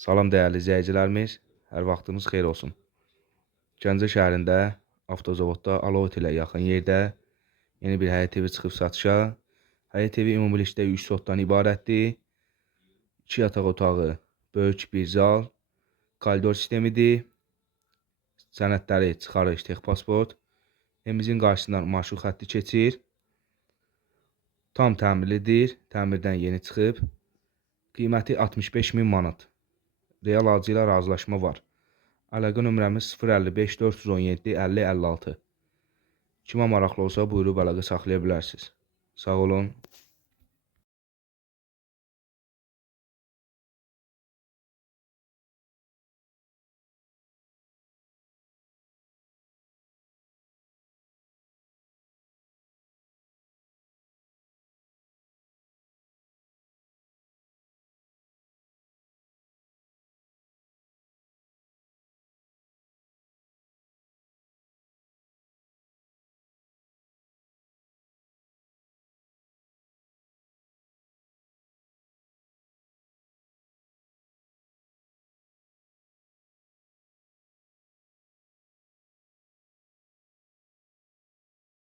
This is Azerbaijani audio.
Salam dəyərli izləyicilərimiz, hər vaxtınız xeyir olsun. Gəncə şəhərində avtozavodda alov otelə yaxın yerdə yeni bir həyət evi çıxıb satışa. Həyət evi ümumilikdə 3 otaqdan ibarətdir. 2 yataq otağı, böyük bir zal, koridor sistemidir. Sənədləri çıxarış, texpasport. Evimizin qarşısından marşrut xətti keçir. Tam təmirlidir, təmirdən yeni çıxıb. Qiyməti 65.000 manat. Real alıcı ilə razılaşma var. Əlaqə nömrəmiz 055 417 50 56. Kimə maraqlı olsa buyurub əlaqə saxlaya bilərsiniz. Sağ olun.